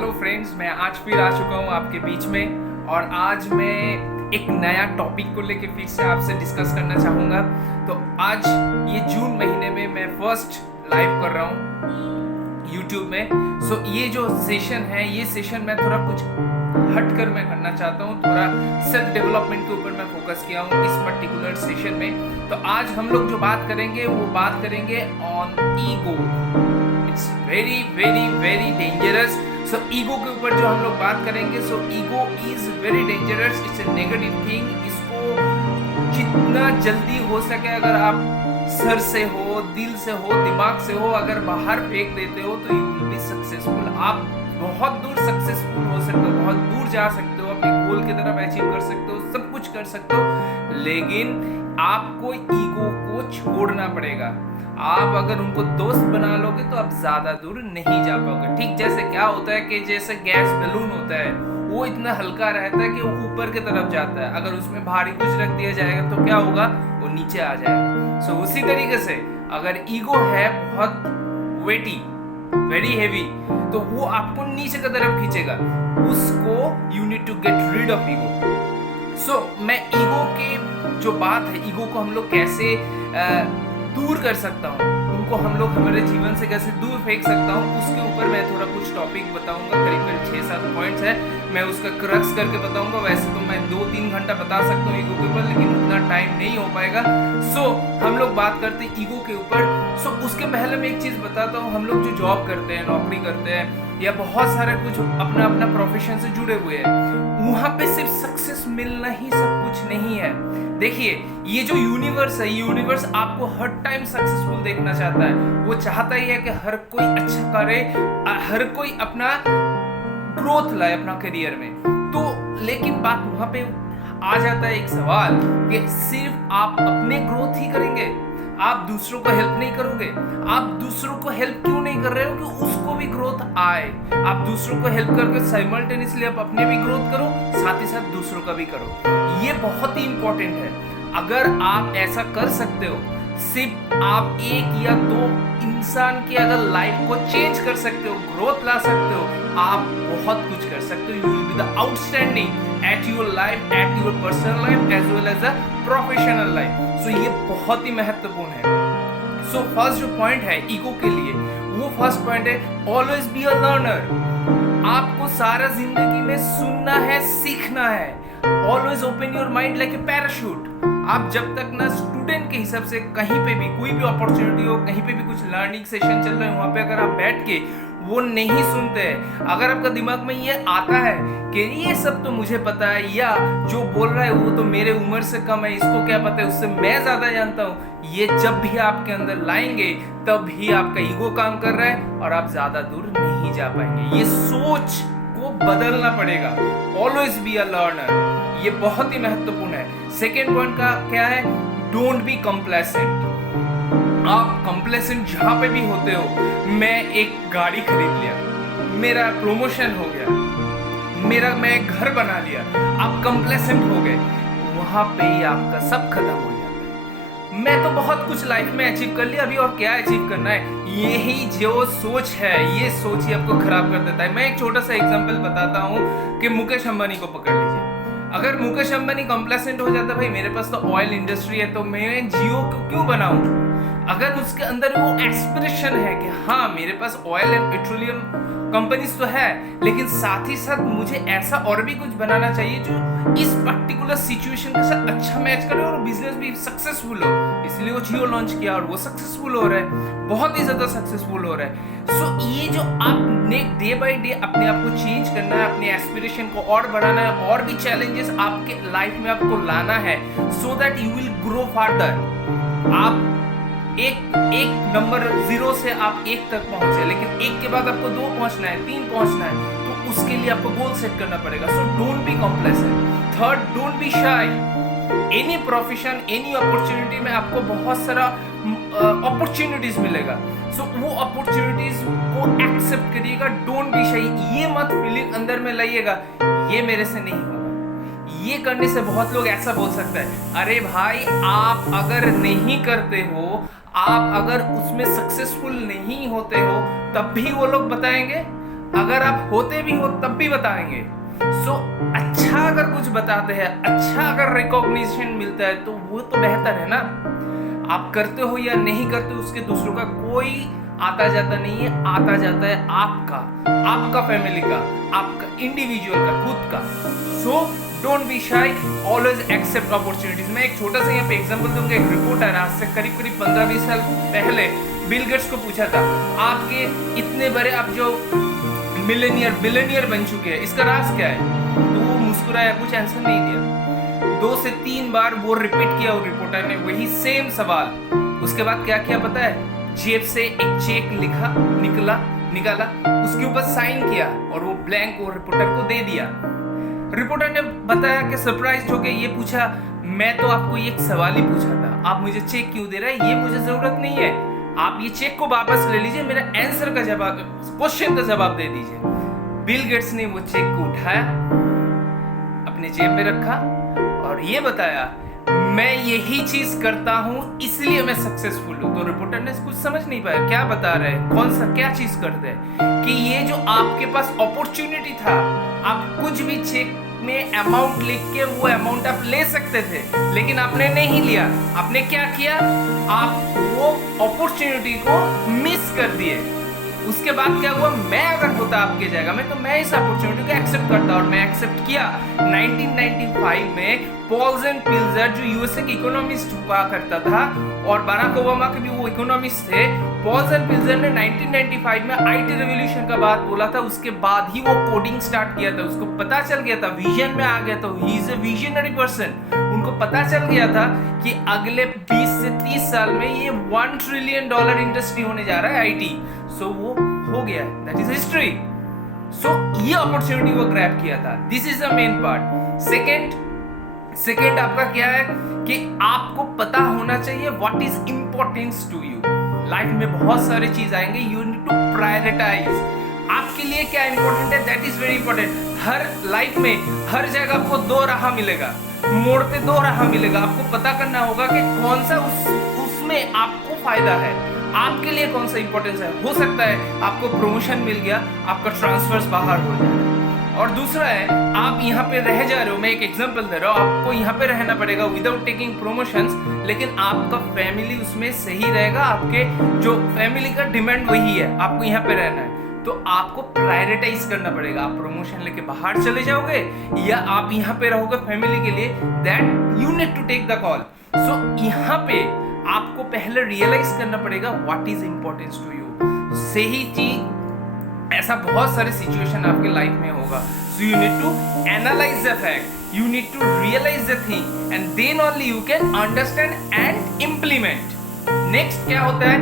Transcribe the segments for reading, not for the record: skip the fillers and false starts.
Hello friends, मैं आज फिर आ चुका हूँ आपके बीच में और आज मैं एक नया टॉपिक को लेके फिर से आपसे डिस्कस करना चाहूँगा। तो आज ये जून महीने में मैं फर्स्ट लाइव कर रहा हूँ यूट्यूब में। सो ये जो सेशन है, ये सेशन मैं थोड़ा कुछ हटकर मैं करना चाहता हूँ, थोड़ा सेल्फ डेवलपमेंट के ऊपर मैं फोकस किया हूँ इस पर्टिकुलर सेशन में। तो आज हम लोग जो बात करेंगे वो बात करेंगे on ego. It's very very very dangerous. So ego के ऊपर जो हम लोग बात करेंगे, so ego is very dangerous, it's a negative thing. इसको जितना जल्दी हो सके अगर आप सर से हो, दिल से हो, दिमाग से हो, अगर बाहर फेंक देते हो तो यू विल बी सक्सेसफुल। आप बहुत दूर सक्सेसफुल हो सकते हो, बहुत दूर जा सकते हो, अपने गोल की तरफ अचीव कर सकते हो, सब कुछ कर सकते हो, लेकिन आपको ईगो को छोड़ना पड़ेगा। आप अगर उनको दोस्त बना लोगे तो आप ज्यादा दूर नहीं जा पाओगे। ठीक जैसे क्या होता है कि जैसे गैस बैलून होता है, वो इतना हल्का रहता है कि वो ऊपर की तरफ जाता है, अगर उसमें भारी कुछ रख दिया जाएगा तो क्या होगा, वो नीचे आ जाएगा। सो उसी तरीके से अगर ईगो है बहुत वेटी, वेरी हेवी, तो वो आपको नीचे की तरफ खींचेगा। उसको you need to get rid of ego. So मैं ईगो के जो बात है, ईगो को हम लोग कैसे दूर कर सकता हूँ, उनको हम लोग हमारे जीवन से कैसे दूर फेंक सकता हूँ, उसके ऊपर मैं थोड़ा कुछ टॉपिक बताऊंगा। करीब करीब 6-7 पॉइंट्स है, मैं उसका क्रक्स करके बताऊंगा। वैसे तो मैं 2-3 घंटा बता सकता हूँ ईगो के ऊपर, लेकिन उतना टाइम नहीं हो पाएगा। सो हम लोग बात करते हैं ईगो के ऊपर। सो उसके पहले मैं एक चीज बताता हूँ। हम लोग जो जॉब करते हैं, नौकरी करते हैं, या बहुत सारे कुछ अपना अपना प्रोफेशन से जुड़े हुए हैं, वहां पे सिर्फ सक्सेस मिलना ही सब कुछ नहीं है। देखिए, ये जो यूनिवर्स है, ये यूनिवर्स आपको हर टाइम सक्सेसफुल देखना चाहता है। वो चाहता ही है कि हर कोई अच्छा करे, हर कोई अपना ग्रोथ लाए अपना करियर में। तो लेकिन बात वहां पे आ जाता है एक सवाल कि सिर्फ आप अपने ग्रोथ ही करेंगे, आप दूसरों को हेल्प नहीं करोगे। आप दूसरों को हेल्प क्यों नहीं कर रहे हो कि उसको भी ग्रोथ आए। आप दूसरों को हेल्प करके साइमल्टेनियसली आप अपने भी ग्रोथ करो, साथ ही साथ दूसरों का भी करो। ये बहुत ही इंपॉर्टेंट है। अगर आप ऐसा कर सकते हो, सिर्फ आप 1 या 2 इंसान की अगर लाइफ को चेंज कर सकते हो, ग्रोथ ला सकते हो, आप बहुत कुछ कर सकते हो। You will be the outstanding at your life, at your personal life as well as a professional life. So ये बहुत ही महत्वपूर्ण है। सो फर्स्ट जो पॉइंट है ईगो के लिए, वो फर्स्ट पॉइंट है ऑलवेज बी अ लर्नर। आपको सारा जिंदगी में सुनना है, सीखना है। Always open your mind like a parachute. आप जब तक ना स्टूडेंट के हिसाब से कहीं पे भी कोई भी अपॉर्चुनिटी हो, कहीं पे भी कुछ लर्निंग सेशन चल रहे हैं, वहां पे अगर आप बैठ के वो नहीं सुनते हैं, अगर आपका दिमाग में ये आता है कि ये सब तो मुझे पता है, या जो बोल रहा है वो तो मेरे उम्र से कम है, इसको क्या पता है, उससे मैं ज्यादा जानता हूँ, ये जब भी आपके अंदर लाएंगे तब ही आपका ईगो काम कर रहा है और आप ज्यादा दूर नहीं जा पाएंगे। ये सोच को बदलना पड़ेगा। ऑलवेज बी अ लर्नर, ये बहुत ही महत्वपूर्ण है। सेकेंड पॉइंट का क्या है, डोंट बी कंप्लेसेंट। आप कंप्लेसेंट जहां पे भी होते हो, मैं एक गाड़ी खरीद लिया, मेरा प्रमोशन हो गया, मैं घर बना लिया, आप कंप्लेसेंट हो गए, वहां पे ही आपका सब खत्म हो जाता है। मैं तो बहुत कुछ लाइफ में अचीव कर लिया, अभी और क्या अचीव करना है। यही जो सोच है, ये सोच ही आपको खराब कर देता है। मैं एक छोटा सा एग्जांपल बताता हूँ कि मुकेश अंबानी को पकड़ लीजिए। अगर मुकेश अंबानी कंप्लेसेंट हो जाता, भाई मेरे पास तो ऑयल इंडस्ट्री है, तो मैं जियो को क्यों बनाऊं। अगर उसके अंदर वो एस्पिरेशन है कि हाँ मेरे पास ऑयल एंड पेट्रोलियम कंपनीज तो है, लेकिन साथ ही साथ मुझे ऐसा और भी कुछ बनाना चाहिए जो इस पर्टिकुलर सिचुएशन के साथ अच्छा मैच करे और बिजनेस भी सक्सेसफुल हो, इसलिए वो जियो लॉन्च किया और वो सक्सेसफुल हो रहा है, बहुत ही ज्यादा सक्सेसफुल हो रहा है। सो ये जो आपने डे बाय डे अपने आप को चेंज करना है, अपने एस्पिरेशन को और बढ़ाना है, और भी चैलेंजेस आपके लाइफ में आपको लाना है, so that you will grow farther. आप एक नंबर 0 से आप 1 तक पहुंचे, लेकिन 1 के बाद आपको 2 पहुंचना है, 3 पहुंचना है, तो उसके लिए आपको गोल सेट करना पड़ेगा। सो don't be complacent. Third, don't be shy. Any profession, any opportunity में आपको बहुत सारा अपॉर्चुनिटीज मिलेगा। सो वो अपॉर्चुनिटीज को एक्सेप्ट करिएगा, डोंट बी शाय। ये मत फीलिंग अंदर में लाइएगा ये मेरे से नहीं होगा। ये करने से बहुत लोग ऐसा बोल सकते हैं, अरे भाई आप अगर नहीं करते हो, आप अगर उसमें सक्सेसफुल नहीं होते हो, तब भी वो लोग बताएंगे अगर आप होते भी हो तब भी बताएंगे। सो अच्छा अगर कुछ बताते हैं, अच्छा अगर रिकॉग्निशन मिलता है तो वो तो बेहतर है ना। आप करते हो या नहीं करते उसके दूसरों का कोई आता जाता नहीं है, आता जाता है आपका फैमिली का, आपका इंडिविजुअल का, खुद का। So don't be shy, always accept opportunities. मैं एक छोटा सा यहाँ पे एग्जांपल दूंगा। एक रिपोर्टर आज से करीब 15-20 साल पहले बिल गेट्स को पूछा था, आपके इतने बड़े आप जो बिलियनियर बन चुके हैं, इसका राज क्या है? तो वो मुस्कुराया, कुछ आंसर नहीं दिया। 2 से 3 बार वो रिपीट किया वो रिपोर्टर ने, वही सेम सवाल। उसके बाद क्या किया पता है? जेब से एक चेक निकाला, उसके ऊपर साइन किया और वो ब्लैंक वो रिपोर्टर को दे दिया। रिपोर्टर ने बताया कि सरप्राइज हो गए, ये पूछा, मैं तो आपको एक सवाल ही पूछा था, आप मुझे चेक क्यों दे रहे हैं? ये मुझे जरूरत नहीं है, आप ये चेक को वापस ले लीजिए, मेरा आंसर का जवाब, क्वेश्चन का जवाब दे दीजिए। बिल गेट्स ने वो चेक को उठाया, अपने जेब में रखा और ये बताया, मैं यही चीज करता हूं इसलिए मैं सक्सेसफुल हूं। तो रिपोर्टर ने कुछ समझ नहीं पाया, क्या बता रहे हैं, कौन सा क्या चीज करते हैं? कि ये जो आपके पास अपॉर्चुनिटी था, आप कुछ भी चेक में अमाउंट लिख के वो अमाउंट आप ले सकते थे, लेकिन आपने नहीं लिया। आपने क्या किया? आप वो अपॉर्चुनिटी को मिस कर दिए। उसके बाद क्या हुआ? मैं अगर होता आपके जगह में तो मैं इस अपॉर्चुनिटी को एक्सेप्ट करता, और मैं एक्सेप्ट किया। 1995 में पॉल्स एंड पिल्जर जो यूएसए के इकोनॉमिस्ट हुआ करता था, और बराक ओबामा के भी वो इकोनॉमिस्ट थे। पॉल्स एंड पिल्जर ने 1995 में आईटी रेवोल्यूशन का बात बोला था, उसके बाद ही वो कोडिंग स्टार्ट किया था। उसको पता चल गया था, विजन में आ गया था, he is a visionary person. उनको पता चल गया था कि अगले 20 से 30 साल में ये $1 ट्रिलियन इंडस्ट्री होने जा रहा है आईटी। सो वो हो गया, दैट इज हिस्ट्री। सो ये अपॉर्चुनिटी वो ग्रैब किया था। This is the main part. Second आपका क्या है कि आपको पता होना चाहिए what is importance to you. Life में बहुत सारे चीज आएंगे, यू नीड टू प्रायोरिटाइज। आपके लिए क्या इंपॉर्टेंट है, that is very important. Her life में हर जगह आपको 2 राह मिलेगा, मोड़ पे 2 राह मिलेगा। आपको पता करना होगा कि कौन सा उसमें आपको फायदा है, आपके लिए कौन सा इंपॉर्टेंस है। हो सकता है आपको प्रमोशन मिल गया, आपका ट्रांसफर्स बाहर हो जाएगा। और दूसरा है, आप यहाँ पे रह जा रहे हो, मैं एक एग्जांपल दे रहा हूँ, आपको यहाँ पे रहना पड़ेगा विदाउट टेकिंग प्रमोशंस, लेकिन आपका फैमिली उसमें सही रहेगा, आपके जो फैमिली का डिमांड वही है, आपको यहाँ पे रहना है, तो आपको प्रायोरिटाइज करना पड़ेगा। आप प्रमोशन लेके बाहर चले जाओगे या आप यहाँ पे रहोगे फैमिली के लिए, that you need to take the call. So यहाँ पे आपको पहले रियलाइज करना पड़ेगा what is importance to you. सही चीज, ऐसा बहुत सारे सिचुएशन आपके लाइफ में होगा। So you need to analyse the fact, you need to realise the thing, and then only you can understand and implement. Next क्या होता है?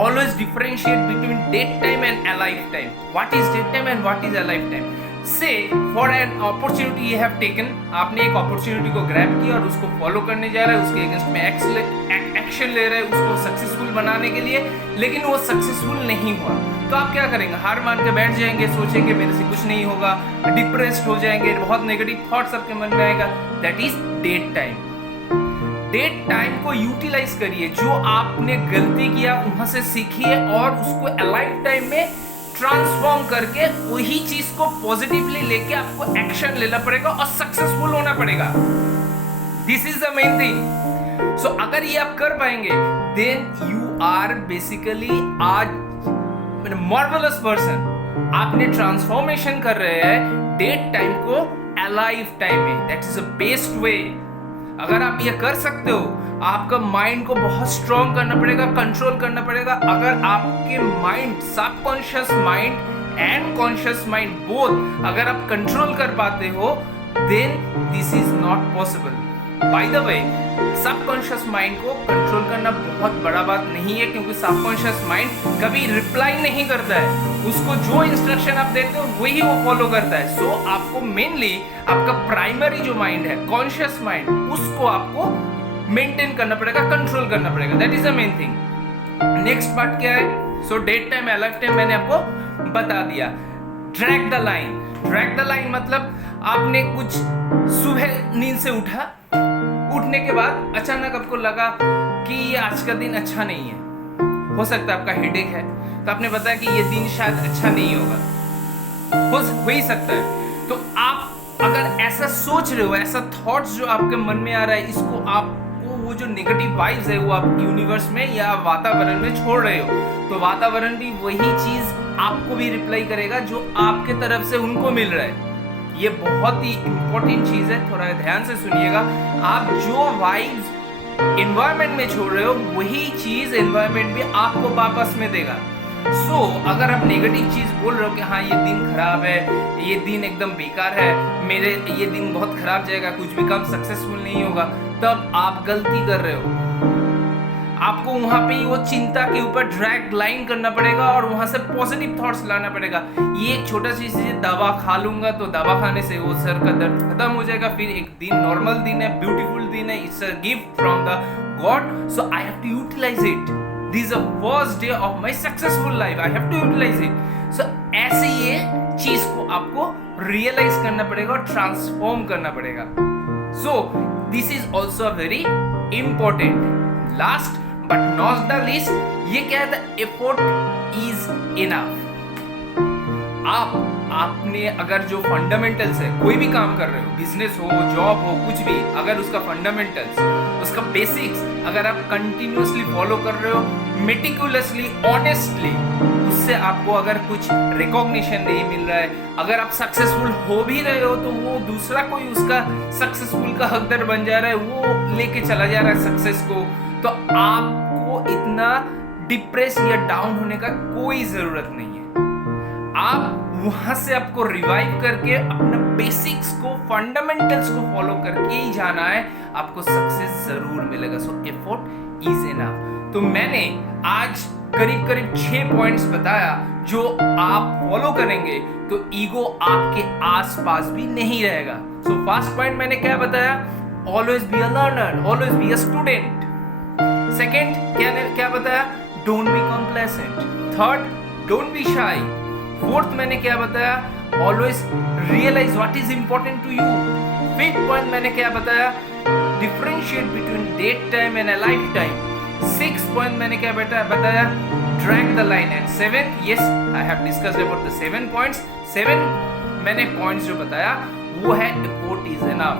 Always differentiate between dead time and alive time. What is dead time and what is alive time? Say for an opportunity you have taken, आपने एक opportunity को grab किया और उसको follow करने जा रहे हैं, उसके अगेंस्ट में एक्शन ले रहे हैं उसको सक्सेसफुल बनाने के लिए, लेकिन वो सक्सेसफुल नहीं हुआ, तो आप क्या करेंगे? हार मान के बैठ जाएंगे, सोचेंगे मेरे से कुछ नहीं होगा, डिप्रेस्ड हो जाएंगे, बहुत नेगेटिव थॉट्स आपके मन में आएगा। That is dead time. Dead time को यूटिलाइज करिए, जो आपने गलती किया वहां से सीखिए और उसको अलाइव टाइम में ट्रांसफॉर्म करके वही चीज को पॉजिटिवली लेके आपको एक्शन लेना पड़ेगा और सक्सेसफुल होना पड़ेगा। This is the main thing. So अगर ये आप कर पाएंगे, देन यू आर बेसिकली आज मार्वेलस पर्सन। आपने ट्रांसफॉर्मेशन कर रहे हैं डेट टाइम को अलाइव टाइम में, that is the best way. अगर आप ये कर सकते हो, आपका माइंड को बहुत स्ट्रॉन्ग करना पड़ेगा, कंट्रोल करना पड़ेगा। अगर आपके mind, subconscious mind and conscious mind both अगर आप कंट्रोल कर पाते हो, then this is not possible. By the way, subconscious mind को कंट्रोल करना बहुत बड़ा बात नहीं है, क्योंकि सबकॉन्शियस माइंड कभी रिप्लाई नहीं करता है, उसको जो इंस्ट्रक्शन आप देते हो वही वो फॉलो करता है। सो आपको मेनली आपका प्राइमरी जो माइंड है, कॉन्शियस माइंड, उसको आपको मेंटेन करना पड़ेगा, कंट्रोल करना पड़ेगा। That is the main thing. Next part क्या है? सो डेट टाइम, अलाइव टाइम मैंने आपको बता दिया। Drag the line. Drag the line मतलब आपने कुछ सुबह नींद से उठा, उठने के बाद अचानक आपको लगा कि ये आज का दिन अच्छा नहीं है, हो सकता है आपका हेडेक है, तो आपने बताया कि ये दिन शायद अच्छा नहीं होगा। हो ही सकता है। तो आप अगर ऐसा सोच रहे हो, ऐसा थॉट्स जो आपके मन में आ रहा है, इसको आपको वो जो नेगेटिव वाइब्स है वो आप यूनिवर्स में या वातावरण में छोड़ रहे हो, तो वातावरण भी वही चीज आपको भी रिप्लाई करेगा जो आपके तरफ से उनको मिल रहा है। ये बहुत ही इंपॉर्टेंट चीज है, थोड़ा ध्यान से सुनिएगा। आप जो वाइब्स एनवायरनमेंट में छोड़ रहे हो वही चीज एनवायरनमेंट भी आपको वापस में देगा। अगर आप नेगेटिव चीज बोल रहे हो कि हाँ ये दिन खराब है, ये दिन एकदम बेकार है, मेरे ये दिन बहुत खराब जाएगा, कुछ भी काम सक्सेसफुल नहीं होगा, तब आप गलती कर रहे हो। आपको वहां पे वो चिंता के ऊपर ड्रैग लाइन करना पड़ेगा और वहां से पॉजिटिव थॉट्स लाना पड़ेगा। ये एक छोटा सी चीज, दवा खा लूंगा तो दवा खाने से वो सर का दर्द खत्म हो जाएगा, फिर एक दिन नॉर्मल दिन है, ब्यूटीफुल दिन है, it's a gift from the God, so I have to utilise it. This is the first day of my successful life, I have to utilise it. So ऐसे ये चीज को आपको रियलाइज करना पड़ेगा और ट्रांसफॉर्म करना पड़ेगा। So this is also very important. Last but not the least, ये क्या है, द एफर्ट इज इनफ। आपने अगर जो फंडामेंटल्स है, कोई भी काम कर रहे हो, बिजनेस हो, जॉब हो, कुछ भी, अगर उसका फंडामेंटल्स, उसका बेसिक्स अगर आप कंटिन्यूअसली फॉलो कर रहे हो, मेटिकुलसली, ऑनेस्टली, उससे आपको अगर कुछ रिकॉग्निशन नहीं मिल रहा है, अगर आप सक्सेसफुल हो भी रहे हो तो वो दूसरा कोई उसका सक्सेसफुल का हकदार बन जा रहा है, वो लेके चला जा रहा है सक्सेस को, तो आपको इतना डिप्रेस या डाउन होने का कोई जरूरत नहीं है। आप वहां से आपको रिवाइव करके अपना बेसिक्स को, फंडामेंटल्स को फॉलो करके ही जाना है, आपको सक्सेस जरूर मिलेगा। सो एफर्ट इज इनफ। तो मैंने आज करीब करीब 6 पॉइंट्स बताया जो आप फॉलो करेंगे तो ईगो आपके आसपास भी नहीं रहेगा। सो फर्स्ट पॉइंट मैंने क्या बताया, always be a learner, always be a student. Second क्या बताया, don't be complacent. Third, don't be shy. Fourth मैंने क्या बताया, always realise what is important to you. Fifth point मैंने क्या बताया, differentiate between dead time and a lifetime. Six point मैंने क्या बताया, drag the line. And seventh, yes I have discussed about the 7 points. 7 मैंने points जो बताया वो है एफर्ट इज इनफ।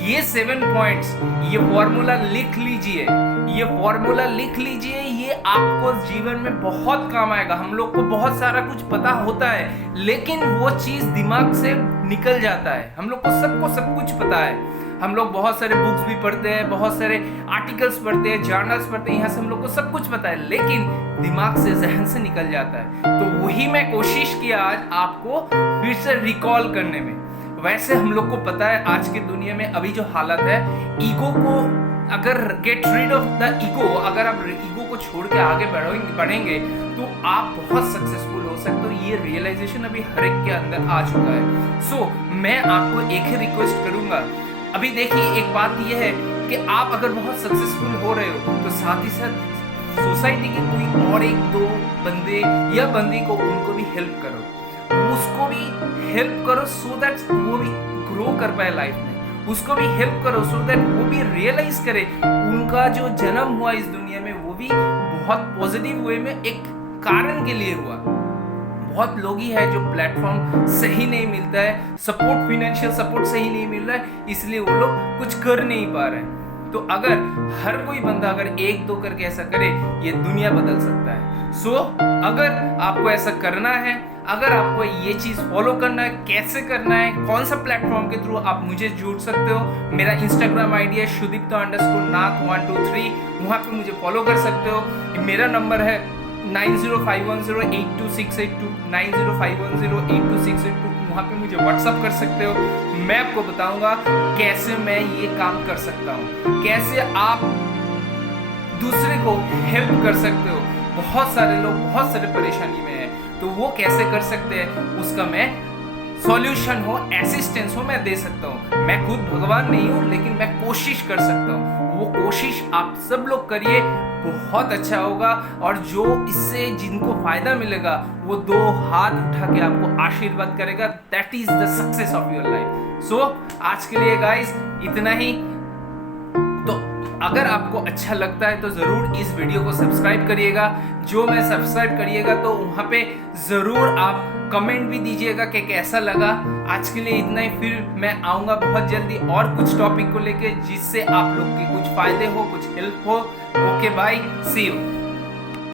ये 7 पॉइंट्स, ये फॉर्मूला लिख लीजिए, ये फॉर्मूला लिख लीजिए, ये आपको जीवन में बहुत काम आएगा। हम लोग को बहुत सारा कुछ पता होता है लेकिन वो चीज दिमाग से निकल जाता है। हम लोग को सबको सब कुछ पता है, हम लोग बहुत सारे बुक्स भी पढ़ते हैं, बहुत सारे आर्टिकल्स पढ़ते हैं, जर्नल्स पढ़ते हैं, यहाँ से हम लोग को सब कुछ पता है लेकिन दिमाग से, जहन से निकल जाता है। तो वही मैं कोशिश किया आज आपको फिर से रिकॉल करने में। वैसे हम लोग को पता है आज की दुनिया में अभी जो हालत है, ईगो को अगर get rid of the ego, अगर आप ईगो को छोड़ के आगे बढ़ेंगे तो आप बहुत सक्सेसफुल हो सकते हो। ये रियलाइजेशन अभी हर एक के अंदर आ चुका है। सो मैं आपको एक ही रिक्वेस्ट करूंगा, अभी देखिए एक बात यह है कि आप अगर बहुत सक्सेसफुल हो रहे हो तो साथ ही साथ सोसाइटी के कोई और 1-2 बंदे या बंदी को, उनको भी हेल्प करो, उसको भी हेल्प करो सो दैट वो भी ग्रो कर पाए लाइफ में। उसको भी हेल्प करो सो दैट वो भी रियलाइज करे उनका जो जन्म हुआ इस दुनिया में वो भी बहुत पॉजिटिव वे में एक कारण के लिए हुआ। बहुत लोग ही है जो प्लेटफॉर्म सही नहीं मिलता है, सपोर्ट, फाइनेंशियल सपोर्ट सही नहीं मिल रहा है, इसलिए वो लोग कुछ कर नहीं पा रहे हैं। तो अगर हर कोई बंदा अगर 1-2 करके ऐसा करे, ये दुनिया बदल सकता है। अगर आपको ऐसा करना है, अगर आपको ये चीज फॉलो करना है, कैसे करना है, कौन सा प्लेटफॉर्म के थ्रू आप मुझे जुड़ सकते हो, मेरा इंस्टाग्राम आईडी है shudipta_nath123, वहां पे मुझे फॉलो कर सकते हो। मेरा नंबर है 9051082682, 9051082682, वहां पे मुझे व्हाट्सअप कर सकते हो। मैं आपको बताऊंगा कैसे मैं ये काम कर सकता हूँ, कैसे आप दूसरे को हेल्प कर सकते हो। बहुत सारे लोग बहुत सारे परेशानी में हैं, तो वो कैसे कर सकते हैं उसका मैं सॉल्यूशन हो, असिस्टेंस हो, मैं दे सकता हूँ। मैं खुद भगवान नहीं हूँ लेकिन मैं कोशिश कर सकता हूँ। वो कोशिश आप सब लोग करिए, बहुत अच्छा होगा। और जो इससे जिनको फायदा मिलेगा वो 2 हाथ उठा के आपको आशीर्वाद करेगा। That is the success of your life. So आज के लिए गाइस इतना ही। तो अगर आपको अच्छा लगता है तो ज़रूर इस वीडियो को सब्सक्राइब करिएगा। जो मैं सब्सक्राइब करिएगा तो वहाँ पे ज़रूर आप कमेंट भी दीजिएगा कि कैसा लगा। आज के लिए इतना ही, फिर मैं आऊँगा बहुत जल्दी और कुछ टॉपिक को लेके जिससे आप लोग के कुछ फ़ायदे हो, कुछ हेल्प हो। Okay bye, see you.